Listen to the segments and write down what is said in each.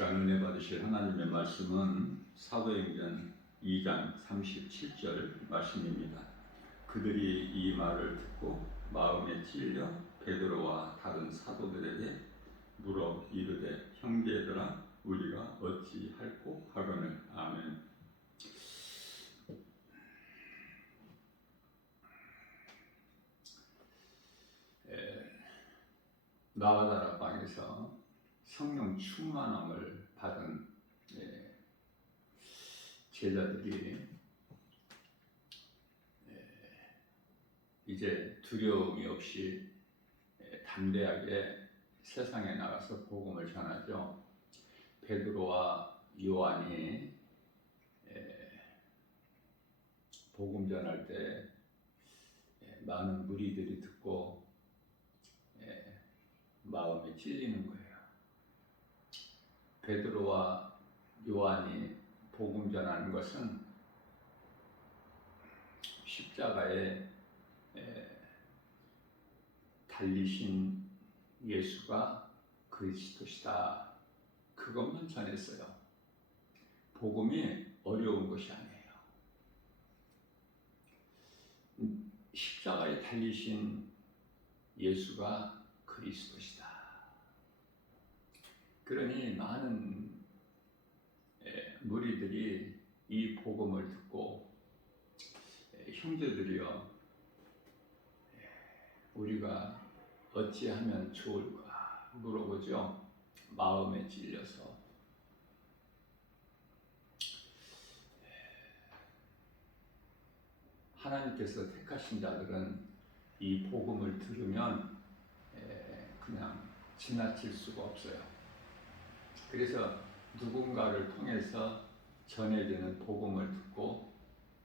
시간 은혜 받으실 하나님의 말씀은 사도행전 2장 37절 말씀입니다. 그들이 이 말을 듣고 마음에 찔려 베드로와 다른 사도들에게 물어 이르되 형제들아 우리가 어찌할꼬 하거늘. 아멘. 나가다락방에서 성령 충만함을 받은 제자들이 이제 두려움이 없이 담대하게 세상에 나가서 복음을 전하죠. 베드로와 요한이 복음 전할 때 많은 무리들이 듣고 마음에 찔리는 거예요. 베드로와 요한이 복음 전하는 것은 십자가에 달리신 예수가 그리스도시다. 그것만 전했어요. 복음이 어려운 것이 아니에요. 십자가에 달리신 예수가 그리스도시다. 그러니 많은 무리들이 이 복음을 듣고 형제들이여 우리가 어찌하면 좋을까 물어보죠. 마음에 찔려서. 하나님께서 택하신 자들은 이 복음을 들으면 그냥 지나칠 수가 없어요. 그래서 누군가를 통해서 전해지는 복음을 듣고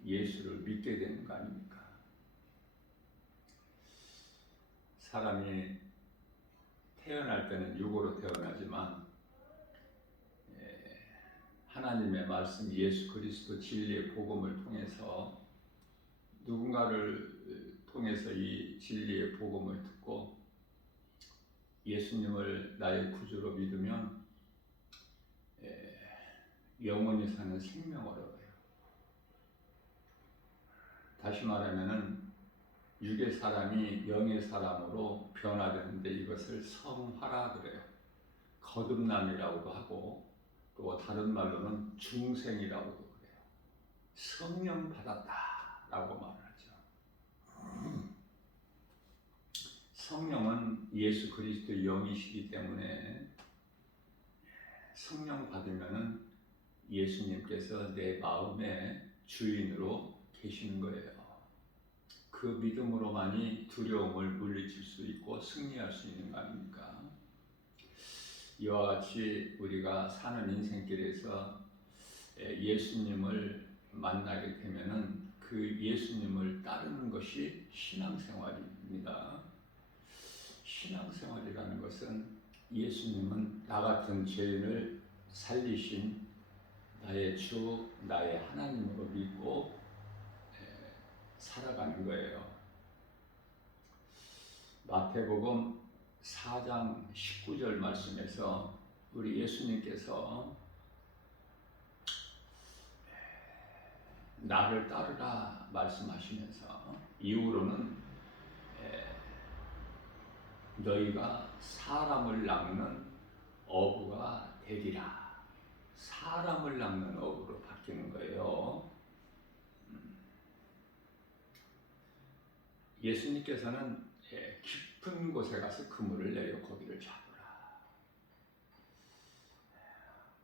예수를 믿게 되는 거 아닙니까? 사람이 태어날 때는 육으로 태어나지만 하나님의 말씀 예수 그리스도 진리의 복음을 통해서 누군가를 통해서 이 진리의 복음을 듣고 예수님을 나의 구주로 믿으면 영원히 사는 생명을 얻어요. 다시 말하면은 육의 사람이 영의 사람으로 변화되는데 이것을 성화라 그래요. 거듭남이라고도 하고 또 다른 말로는 중생이라고도 그래요. 성령 받았다라고 말하죠. 성령은 예수 그리스도의 영이시기 때문에 성령 받으면은 예수님께서 내 마음의 주인으로 계시는 거예요. 그 믿음으로만이 두려움을 물리칠 수 있고 승리할 수 있는 거 아닙니까? 이와 같이 우리가 사는 인생길에서 예수님을 만나게 되면은 그 예수님을 따르는 것이 신앙생활입니다. 신앙생활이라는 것은 예수님은 나 같은 죄인을 살리신 나의 주, 나의 하나님으로 믿고 살아가는 거예요. 마태복음 4장 19절 말씀에서 우리 예수님께서 나를 따르라 말씀하시면서 이후로는 너희가 사람을 낚는 어부가 되리라. 사람을 낚는 어부로 바뀌는 거예요. 예수님께서는 깊은 곳에 가서 그물을 내려 고기를 잡으라.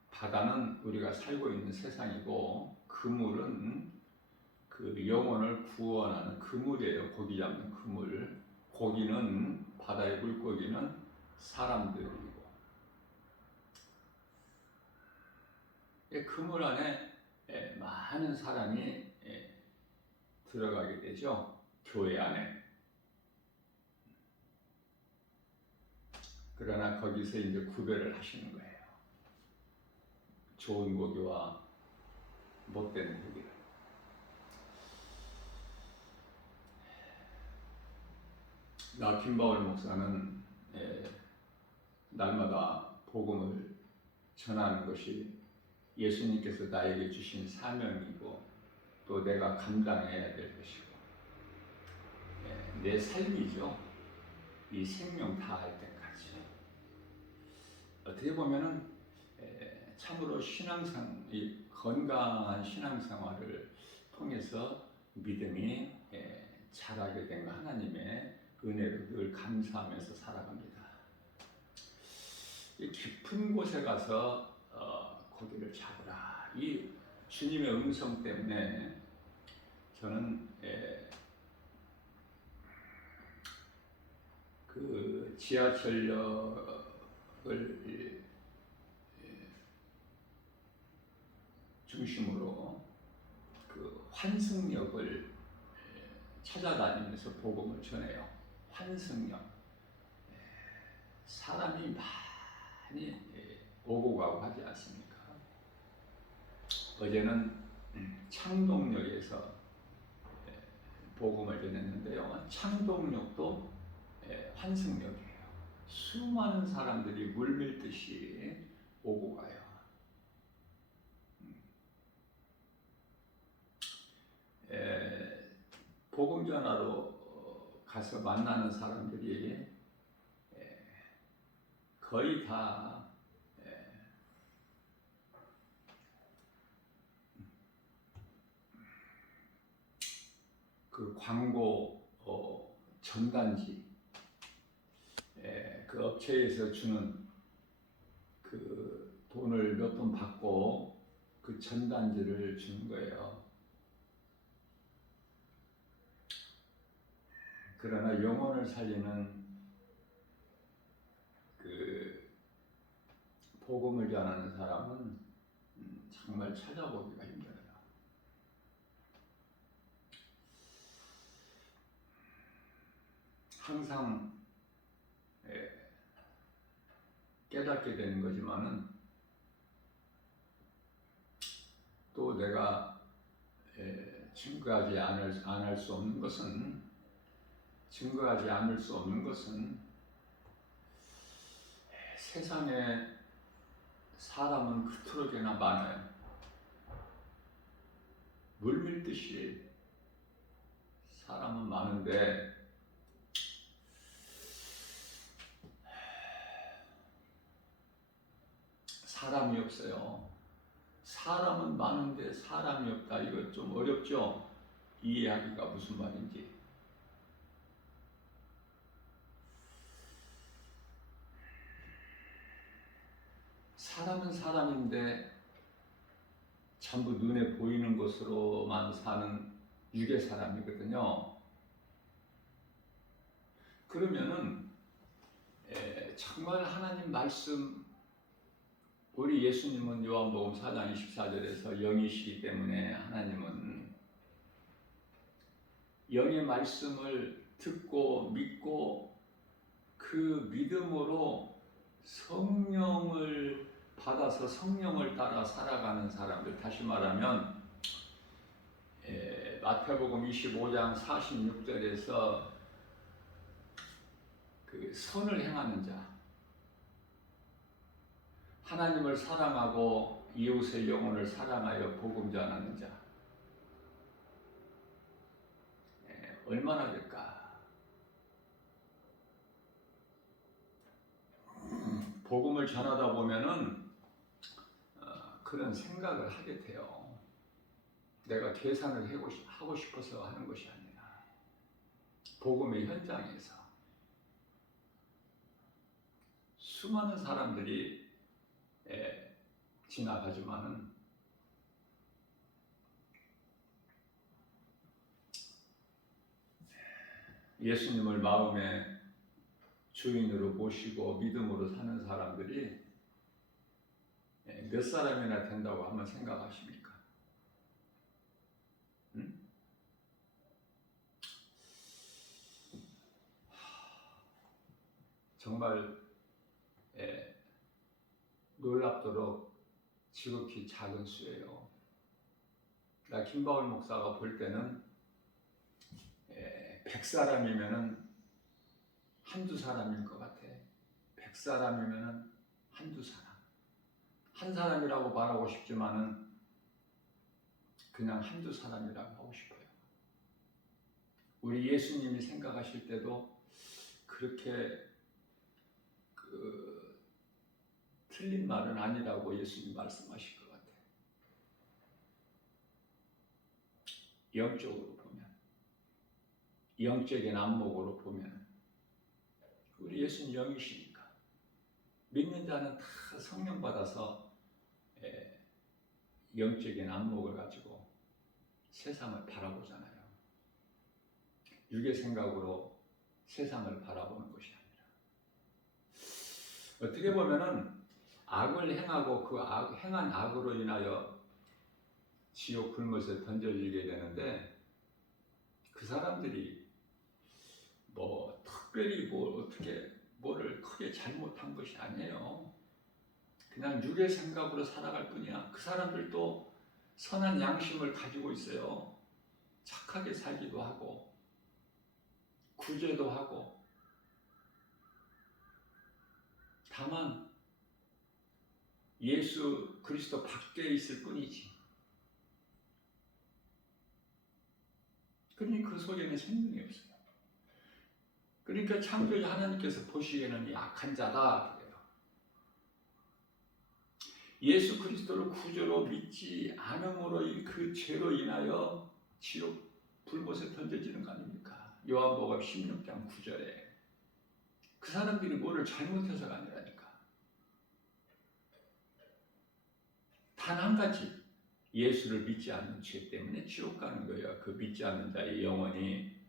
바다는 우리가 살고 있는 세상이고 그물은 그 영혼을 구원하는 그물이에요. 고기 잡는 그물. 고기는 바다의 물고기는 사람들이고 그물 안에 많은 사람이 들어가게 되죠. 교회 안에. 그러나 거기서 이제 구별을 하시는 거예요. 좋은 고기와 못된 고기를. 나 김바울 목사는 날마다 복음을 전하는 것이 예수님께서 나에게 주신 사명이고 또 내가 감당해야 될 것이고 내 삶이죠. 이 생명 다할 때까지. 어떻게 보면은 참으로 이 건강한 신앙생활을 통해서 믿음이 자라게 된 하나님의 은혜로 늘 감사하면서 살아갑니다. 이 깊은 곳에 가서 고기를 잡으라. 이 주님의 음성 때문에 저는 그 지하철역을 중심으로 그 환승역을 찾아다니면서 복음을 전해요. 환승역. 사람이 많이 오고 가고 하지 않습니까? 어제는 창동역에서 복음을 전했는데요. 창동역도 환승역이에요. 수많은 사람들이 물밀듯이 오고 가요. 복음 전하러 가서 만나는 사람들이 거의 다 그 광고 전단지 그 업체에서 주는 그 돈을 몇 번 받고 그 전단지를 주는 거예요. 그러나 영혼을 살리는 그 복음을 전하는 사람은 정말 찾아보기가 힘들어요. 항상 깨닫게 되는 거지만은 또 내가 증거하지 않을 수 없는 것은 세상에 사람은 그토록이나 많아요. 물밀듯이 사람은 많은데 사람이 없어요. 사람은 많은데 사람이 없다. 이거 좀 어렵죠? 이해하기가 무슨 말인지. 사람은 사람인데 전부 눈에 보이는 것으로만 사는 육의 사람이거든요. 그러면은 정말 하나님 말씀, 우리 예수님은 요한복음 4장 24절에서 영이시기 때문에 하나님은 영의 말씀을 듣고 믿고 그 믿음으로 성령을 받아서 성령을 따라 살아가는 사람들, 다시 말하면 마태복음 25장 46절에서 그 선을 행하는 자, 하나님을 사랑하고 이웃의 영혼을 사랑하여 복음 전하는 자, 얼마나 될까? 복음을 전하다 보면은 그런 생각을 하게 돼요. 내가 계산을 하고 싶어서 하는 것이 아니라 복음의 현장에서 수많은 사람들이 지나가지만은 예수님을 마음의 주인으로 모시고 믿음으로 사는 사람들이 몇 사람이나 된다고 한번 생각하십니까? 정말 놀랍도록 지극히 작은 수예요. 나 김바울 목사가 볼 때는 100사람이면은 한두 사람일 것 같아. 100사람이면은 한두 사람. 한 사람이라고 말하고 싶지만은 그냥 한두 사람이라고 하고 싶어요. 우리 예수님이 생각하실 때도 그렇게 틀린 말은 아니라고 예수님 말씀하실 것 같아요. 영적으로 보면, 영적인 안목으로 보면 우리 예수님 영이시니까 믿는 자는 다 성령 받아서 영적인 안목을 가지고 세상을 바라보잖아요. 육의 생각으로 세상을 바라보는 것이 아니라 어떻게 보면은 악을 행하고 그 행한 악으로 인하여 지옥 불못에 던져지게 되는데 그 사람들이 뭐 특별히 뭐 어떻게 뭐를 크게 잘못한 것이 아니에요. 그냥 육의 생각으로 살아갈 뿐이야. 그 사람들도 선한 양심을 가지고 있어요. 착하게 살기도 하고 구제도 하고. 다만 예수 그리스도 밖에 있을 뿐이지. 그러니 그 속에는 생명이 없어요. 그러니까 창조자 하나님께서 보시기에는 이 악한 자다 그래요. 예수 그리스도를 구주로 믿지 않음으로 그 죄로 인하여 지옥 불못에 던져지는 거 아닙니까? 요한복음 16장 9절에 그 사람들이 뭐를 잘못해서가 아니라니까. 단 한 가지 예수를 믿지 않는 죄 때문에 지옥 가는 거예요. 그 믿지 않는 자의 영혼이.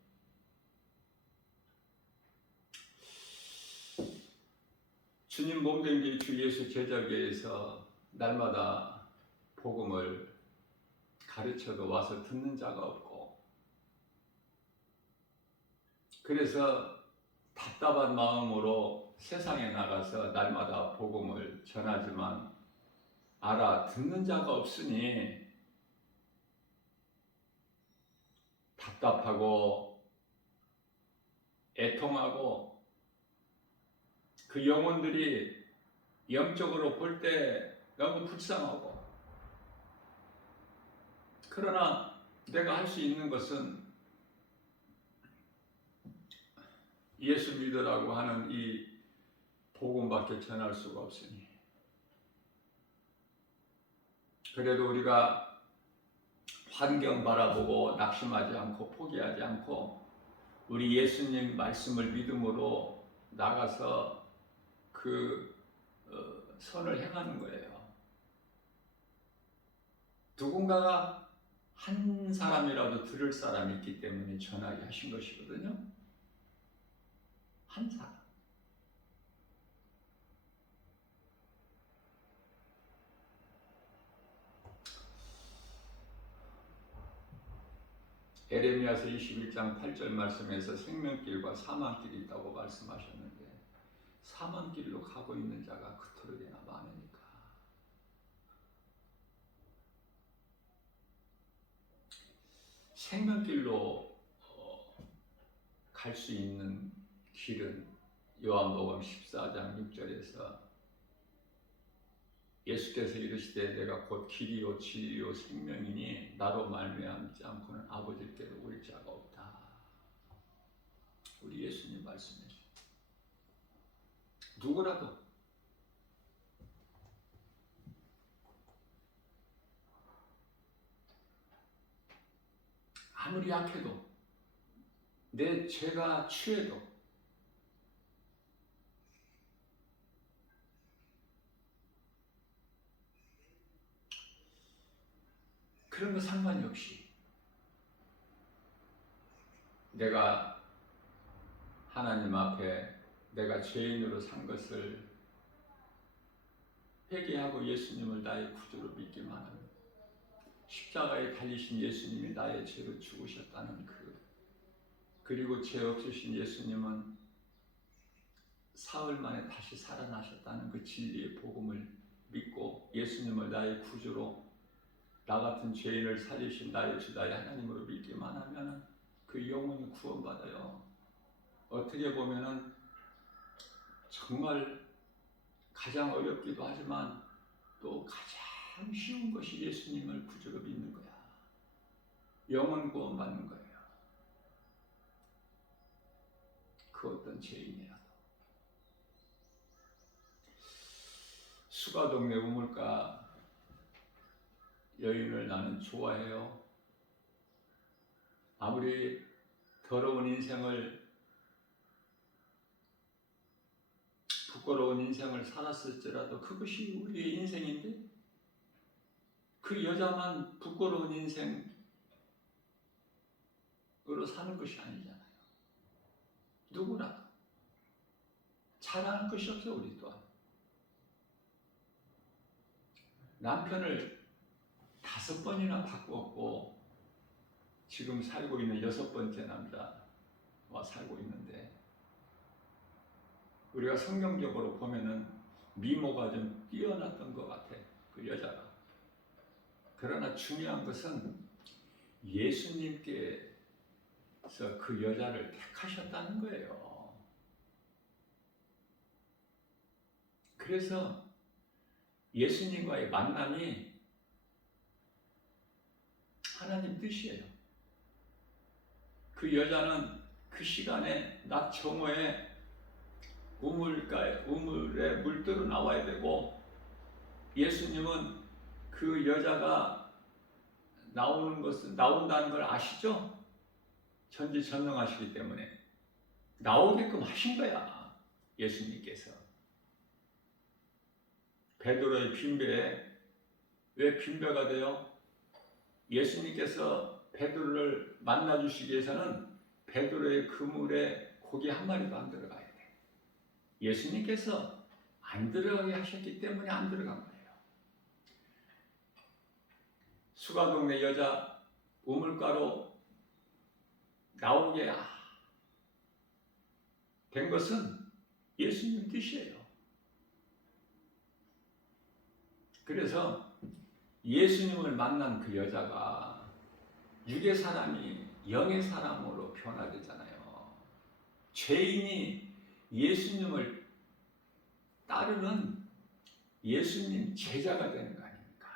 주님 몸된 주 예수 제자계에서 날마다 복음을 가르쳐도 와서 듣는 자가 없고, 그래서 답답한 마음으로 세상에 나가서 날마다 복음을 전하지만 듣는 자가 없으니 답답하고 애통하고, 그 영혼들이 영적으로 볼 때 너무 불쌍하고, 그러나 내가 할 수 있는 것은 예수 믿으라고 하는 이 복음밖에 전할 수가 없으니, 그래도 우리가 환경 바라보고 낙심하지 않고 포기하지 않고 우리 예수님 말씀을 믿음으로 나가서 그 선을 행하는 거예요. 누군가가 한 사람이라도 들을 사람이 있기 때문에 전하게 하신 것이거든요. 한 사람. 에레미야서 21장 8절 말씀에서 생명길과 사망길이 있다고 말씀하셨는데 사망길로 가고 있는 자가 그토록이나 많으니까. 생명길로 갈 수 있는 길은 요한복음 14장 6절에서 예수께서 이르시되 내가 곧 길이요 진리요 생명이니 나로 말미암지 않고는 아버지께로 올 자가 없다. 우리 예수님 말씀이죠. 누구라도 아무리 약해도 내 죄가 취해도 그런 거 상관이 없이 내가 하나님 앞에 내가 죄인으로 산 것을 회개하고 예수님을 나의 구주로 믿기만 하면, 십자가에 달리신 예수님이 나의 죄를 죽으셨다는 그리고 죄 없으신 예수님은 사흘 만에 다시 살아나셨다는 그 진리의 복음을 믿고 예수님을 나의 구주로 나 같은 죄인을 살리신 나의 주 나의 하나님으로 믿기만 하면 그 영혼이 구원받아요. 어떻게 보면은 정말 가장 어렵기도 하지만 또 가장 쉬운 것이 예수님을 구주로 믿는 거야. 영혼 구원 받는 거예요. 그 어떤 죄인이라도. 수가동네 우물가 여인을 나는 좋아해요. 아무리 더러운 인생을, 부끄러운 인생을 살았을지라도 그것이 우리의 인생인데, 그 여자만 부끄러운 인생으로 사는 것이 아니잖아요. 누구라도 자랑할 것이 없어. 우리 또한 남편을 5번이나 바꾸었고 지금 살고 있는 6번째 남자와 살고 있는데, 우리가 성경적으로 보면은 미모가 좀 뛰어났던 것 같아, 그 여자가. 그러나 중요한 것은 예수님께서 그 여자를 택하셨다는 거예요. 그래서 예수님과의 만남이 하나님 뜻이에요. 그 여자는 그 시간에 낮 정오에 우물에 물들어 나와야 되고, 예수님은 그 여자가 나온다는 걸 아시죠? 전지전능하시기 때문에 나오게끔 하신 거야, 예수님께서. 베드로의 빈배에 왜 빈배가 돼요? 예수님께서 베드로를 만나주시기 위해서는 베드로의 그물에 고기 한 마리도 안 들어가야 돼. 예수님께서 안 들어가게 하셨기 때문에 안 들어간 거예요. 수가동네 여자 우물가로 나오게 된 것은 예수님 뜻이에요. 그래서 예수님을 만난 그 여자가 육의 사람이 영의 사람으로 변화되잖아요. 죄인이 예수님을 따르는 예수님 제자가 되는 거 아닙니까?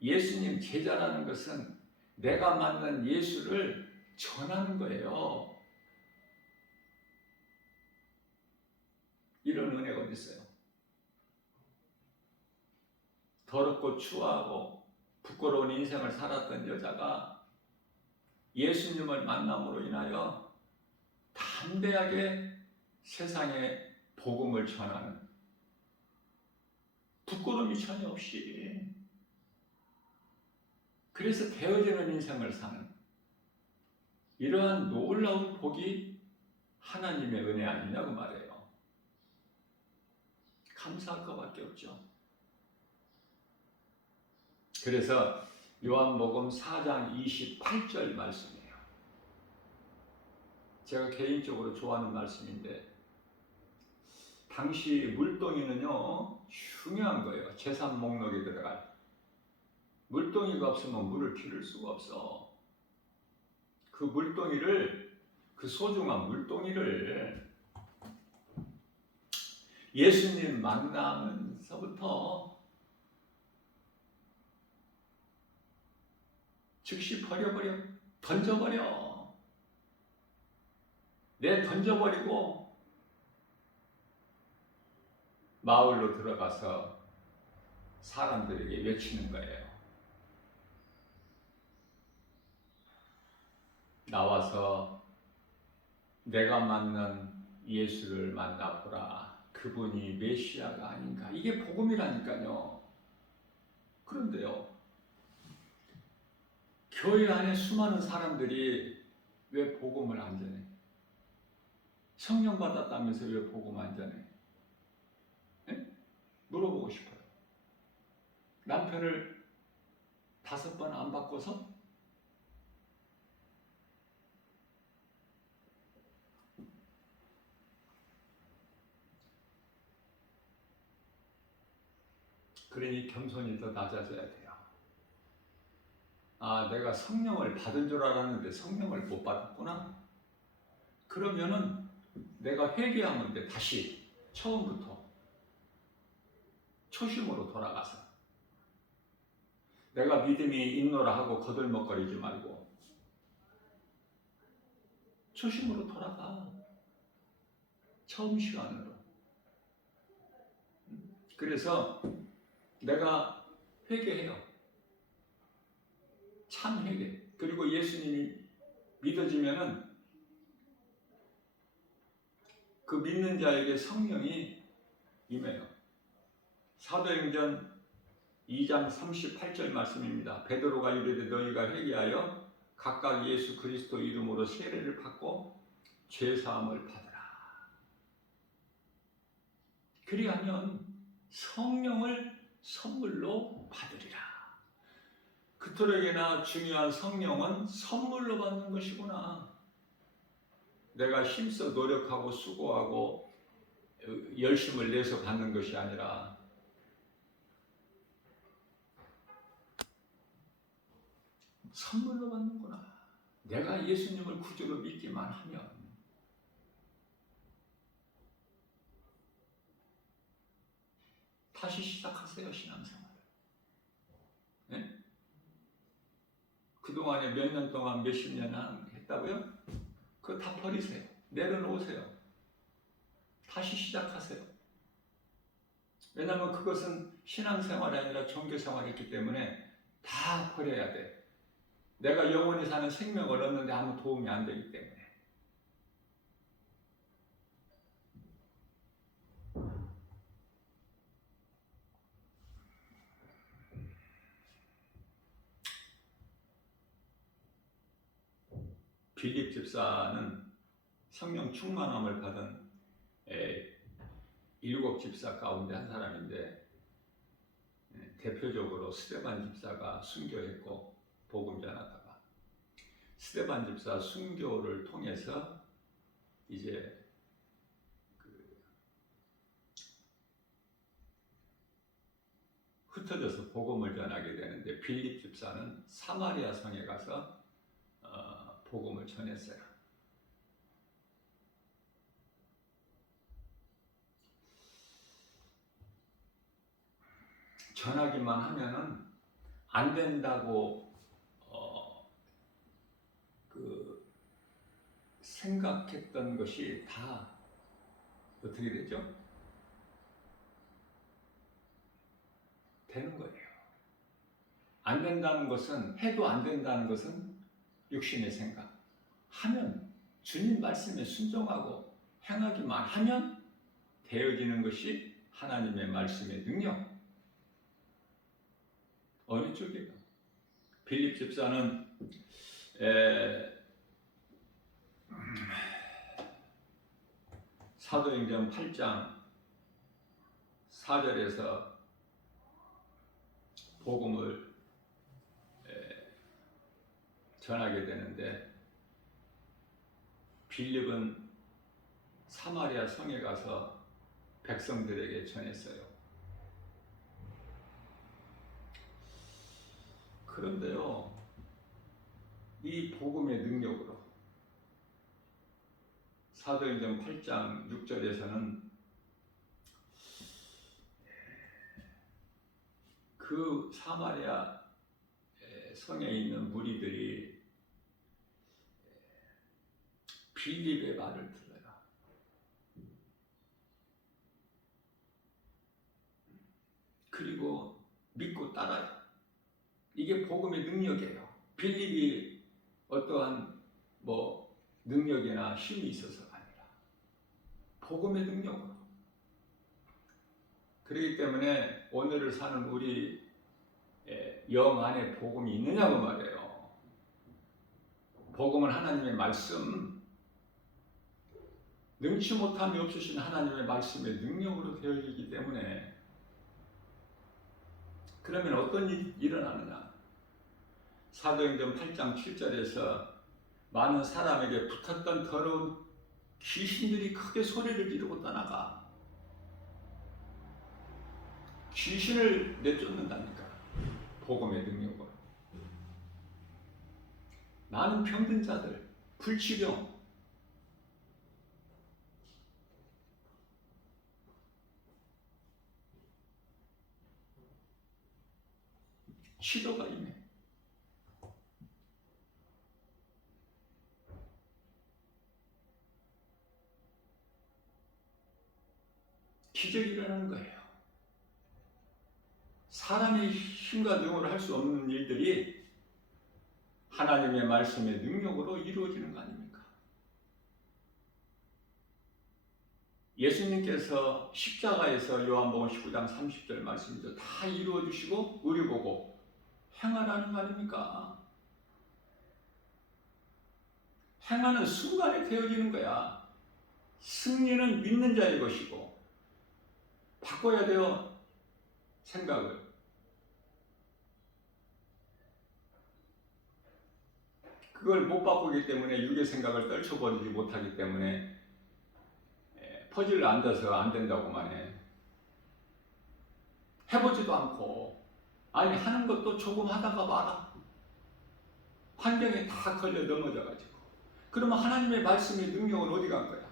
예수님 제자라는 것은 내가 만난 예수를 전하는 거예요. 이런 은혜가 어디 있어요? 더럽고 추하고 부끄러운 인생을 살았던 여자가 예수님을 만남으로 인하여 담대하게 세상에 복음을 전하는, 부끄러움이 전혀 없이, 그래서 되어지는 인생을 사는 이러한 놀라운 복이 하나님의 은혜 아니냐고 말해요. 감사할 것밖에 없죠. 그래서 요한복음 4장 28절 말씀이에요. 제가 개인적으로 좋아하는 말씀인데, 당시 물동이는요 중요한 거예요. 제산 목록에 들어갈 물동이가 없으면 물을 기를 수가 없어. 그 물동이를, 그 소중한 물동이를 예수님 만나면서부터 즉시 던져버려. 던져버리고 마을로 들어가서 사람들에게 외치는 거예요. 나와서 내가 만난 예수를 만나보라. 그분이 메시아가 아닌가. 이게 복음이라니까요. 그런데요, 교회 안에 수많은 사람들이 왜 복음을 안 전해? 성령 받았다면서 왜 복음 안 전해? 네? 물어보고 싶어요. 남편을 5번 안 바꿔서? 그러니 겸손이 더 낮아져야 돼요. 내가 성령을 받은 줄 알았는데 성령을 못 받았구나? 그러면은 내가 회개하면 돼. 다시 처음부터 초심으로 돌아가서 내가 믿음이 있노라 하고 거들먹거리지 말고 초심으로 돌아가. 처음 시간으로. 그래서 내가 회개해요. 참 회개. 그리고 예수님이 믿어지면은 그 믿는 자에게 성령이 임해요. 사도행전 2장 38절 말씀입니다. 베드로가 이르되 너희가 회개하여 각각 예수 그리스도 이름으로 세례를 받고 죄 사함을 받으라. 그리하면 성령을 선물로 받으리라. 그토록이나 중요한 성령은 선물로 받는 것이구나. 내가 힘써 노력하고 수고하고 열심을 내서 받는 것이 아니라 선물로 받는구나. 내가 예수님을 구주로 믿기만 하면. 다시 시작하세요, 신앙생활. 네? 그동안에 몇 년 동안 몇십 년 했다고요? 그거 다 버리세요. 내려놓으세요. 다시 시작하세요. 왜냐하면 그것은 신앙생활이 아니라 종교생활이기 때문에 다 버려야 돼. 내가 영원히 사는 생명을 얻는데 아무 도움이 안 되기 때문에. 빌립 집사는 성령 충만함을 받은 7 집사 가운데 한 사람인데, 대표적으로 스데반 집사가 순교했고 복음 전하다가 스데반 집사 순교를 통해서 이제 흩어져서 복음을 전하게 되는데, 빌립 집사는 사마리아 성에 가서 복음을 전했어요. 전하기만 하면은 안 된다고 생각했던 것이 다 어떻게 되죠? 되는 거예요. 안 된다는 것은, 해도 안 된다는 것은 육신의 생각. 하면, 주님 말씀에 순종하고 행하기만 하면 되어지는 것이 하나님의 말씀의 능력. 어느 쪽이에요? 빌립 집사는 사도행전 8장 4절에서 복음을 전하게 되는데, 빌립은 사마리아 성에 가서 백성들에게 전했어요. 그런데요, 이 복음의 능력으로 사도행전 8장 6절에서는 그 사마리아 성에 있는 무리들이 빌립의 말을 들어요. 그리고 믿고 따라요. 이게 복음의 능력이에요. 빌립이 어떠한 능력이나 힘이 있어서가 아니라 복음의 능력으로. 그렇기 때문에 오늘을 사는 우리 영 안에 복음이 있느냐고 말해요. 복음은 하나님의 말씀, 능치 못함이 없으신 하나님의 말씀의 능력으로 되어지기 때문에. 그러면 어떤 일이 일어나느냐? 사도행전 8장 7절에서 많은 사람에게 붙었던 더러운 귀신들이 크게 소리를 지르고 떠나가 귀신을 내쫓는다니까, 복음의 능력으로. 많은 병든 자들, 불치병, 시도가 임해. 기적이 일어나는 거예요. 사람의 힘과 능으로 할 수 없는 일들이 하나님의 말씀의 능력으로 이루어지는 거 아닙니까? 예수님께서 십자가에서 요한복음 19장 30절 말씀이죠. 다 이루어 주시고 우리 보고 행하라는 거 아닙니까? 행하는 순간에 되어지는 거야. 승리는 믿는 자의 것이고 바꿔야 돼요. 생각을. 그걸 못 바꾸기 때문에 육의 생각을 떨쳐버리지 못하기 때문에 퍼즐을 앉아서 안 된다고만 해. 해보지도 않고 아니 하는 것도 조금 하다가 말아. 환경에 다 걸려 넘어져가지고. 그러면 하나님의 말씀의 능력은 어디 간 거야?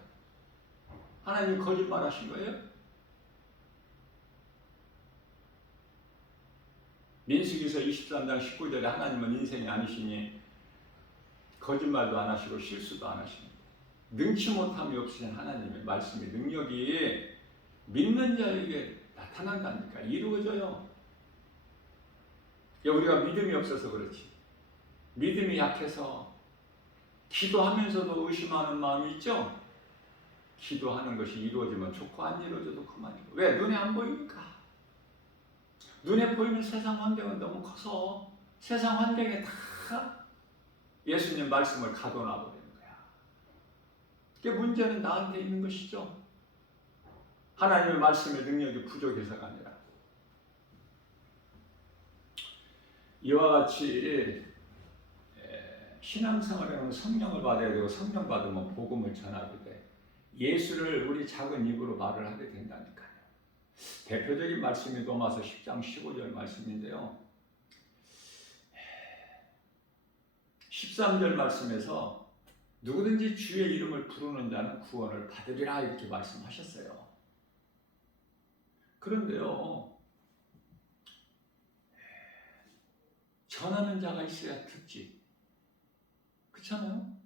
하나님 거짓말 하신 거예요? 민수기서 23장 19절에 하나님은 인생이 아니시니 거짓말도 안 하시고 실수도 안 하십니다. 능치 못함이 없으신 하나님의 말씀의 능력이 믿는 자에게 나타난다니까. 이루어져요. 우리가 믿음이 없어서 그렇지. 믿음이 약해서 기도하면서도 의심하는 마음이 있죠? 기도하는 것이 이루어지면 좋고 안 이루어져도 그만이고. 왜? 눈에 안 보이니까. 눈에 보이는 세상 환경은 너무 커서 세상 환경에 다 예수님 말씀을 가둬놔버리는 거야. 그게 문제는 나한테 있는 것이죠. 하나님의 말씀의 능력이 부족해서가 아니라. 이와 같이 신앙생활에는 성령을 받아야 되고 성령 받으면 복음을 전하게 돼. 예수를 우리 작은 입으로 말을 하게 된다니까요. 대표적인 말씀이 로마서 10장 15절 말씀인데요. 13절 말씀에서 누구든지 주의 이름을 부르는 자는 구원을 받으리라 이렇게 말씀하셨어요. 그런데요, 전하는 자가 있어야 듣지. 그렇잖아요?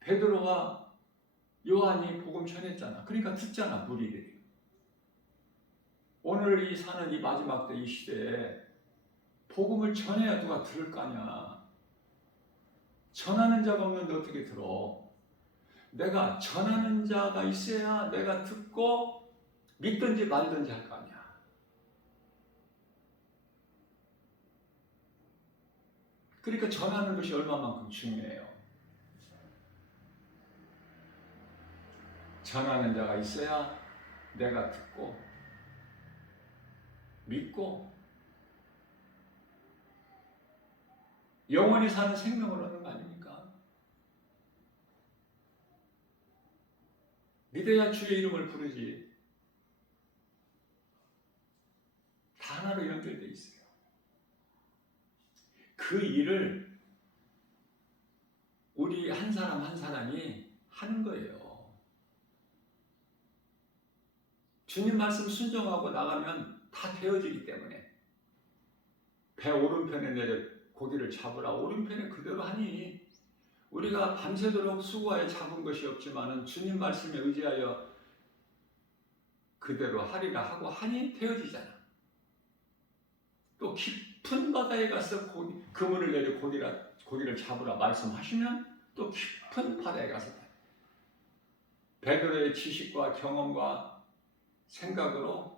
베드로와 요한이 복음 전했잖아. 그러니까 듣잖아, 무리들이. 오늘 이 사는 이 마지막 때 이 시대에 복음을 전해야 누가 들을 거 아니야. 전하는 자가 없는데 어떻게 들어? 내가 전하는 자가 있어야 내가 듣고 믿든지 말든지 할 거 아니야. 그러니까 전하는 것이 얼마만큼 중요해요. 전하는 자가 있어야 내가 듣고 믿고 영원히 사는 생명을 얻는 거 아닙니까? 믿어야 주의 이름을 부르지. 다 하나로 연결되어 있어요. 그 일을 우리 한 사람 한 사람이 하는 거예요. 주님 말씀 순종하고 나가면 다 되어지기 때문에 배 오른편에 내려 고기를 잡으라. 오른편에 그대로 하니 우리가 밤새도록 수고하여 잡은 것이 없지만은 주님 말씀에 의지하여 그대로 하리라 하고 하니 되어지잖아. 또 깊은 바다에 가서 그물을 내려 고기를 잡으라 말씀하시면 또 깊은 바다에 가서 베드로의 지식과 경험과 생각으로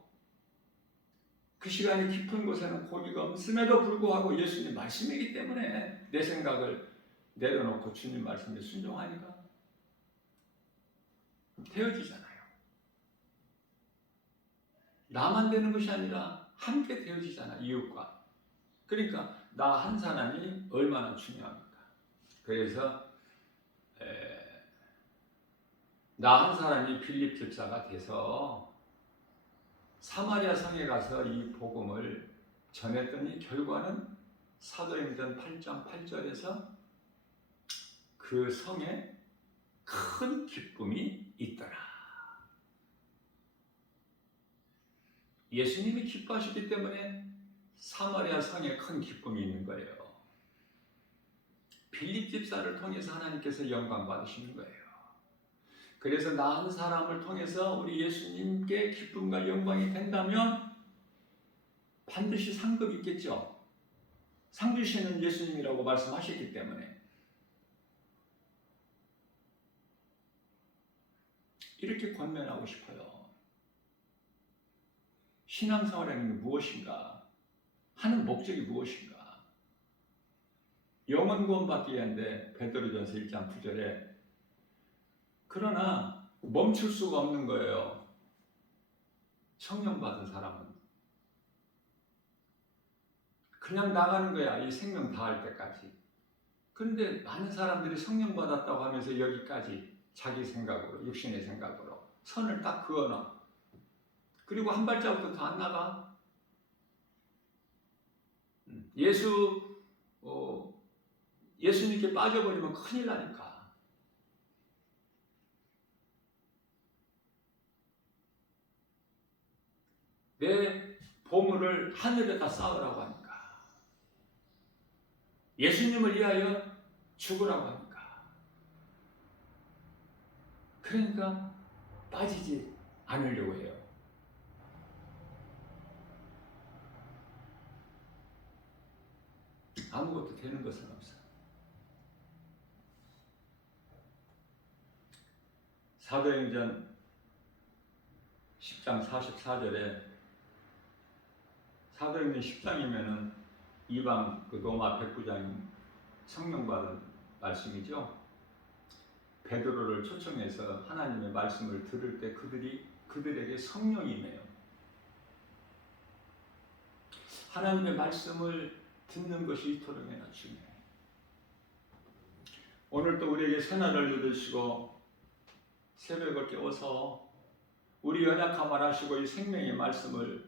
그 시간이 깊은 곳에는 고기가 없음에도 불구하고 예수님 말씀이기 때문에 내 생각을 내려놓고 주님 말씀에 순종하니까 되어지잖아요. 나만 되는 것이 아니라 함께 되어지잖아, 이웃과. 그러니까 나 한 사람이 얼마나 중요합니까? 그래서 나 한 사람이 빌립 집사가 돼서 사마리아 성에 가서 이 복음을 전했더니 결과는 사도행전 8장 8절에서 그 성에 큰 기쁨이 있더라. 예수님이 기뻐하셨기 때문에 사마리아 성에 큰 기쁨이 있는 거예요. 빌립 집사를 통해서 하나님께서 영광 받으시는 거예요. 그래서 나 한 사람을 통해서 우리 예수님께 기쁨과 영광이 된다면 반드시 상급이 있겠죠. 상 주시는 예수님이라고 말씀하셨기 때문에. 이렇게 권면하고 싶어요. 신앙생활에는 무엇인가? 하는 목적이 무엇인가? 영혼 구원받기 위한데 베드로전서 1장 9절에 그러나 멈출 수가 없는 거예요. 성령 받은 사람은 그냥 나가는 거야. 이 생명 다할 때까지. 그런데 많은 사람들이 성령 받았다고 하면서 여기까지 자기 생각으로, 육신의 생각으로 선을 딱 그어놔. 그리고 한 발자국도 더 안 나가. 예수님께 빠져버리면 큰일 나니까. 내 보물을 하늘에다 쌓으라고 하니까. 예수님을 위하여 죽으라고 하니까. 그러니까 빠지지 않으려고 해요. 아무것도 되는 것은 없어요. 사도행전 10장 44절에 사도행전 10장이면은 이방 그 로마 백부장이 성령 받은 말씀이죠. 베드로를 초청해서 하나님의 말씀을 들을 때 그들에게 성령이 임해요. 하나님의 말씀을 듣는 것이 이토록이나 중요해요. 오늘도 우리에게 새날을 누리시고 새벽을 깨워서 우리 연약함을 아시고 이 생명의 말씀을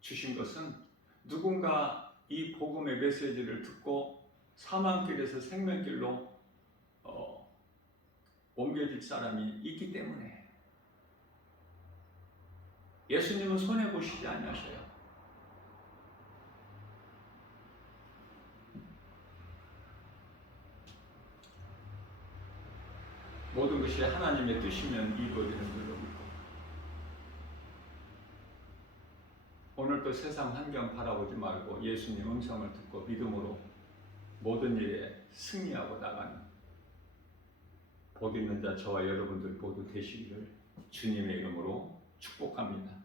주신 것은 누군가 이 복음의 메시지를 듣고 사망길에서 생명길로 옮겨질 사람이 있기 때문에 예수님은 손해보시지 아니하셔요. 모든 것이 하나님의 뜻이면 이루어지는 줄로 믿고 오늘도 세상 환경 바라보지 말고 예수님 음성을 듣고 믿음으로 모든 일에 승리하고 나가는 복 있는 자 저와 여러분들 모두 되시기를 주님의 이름으로 축복합니다.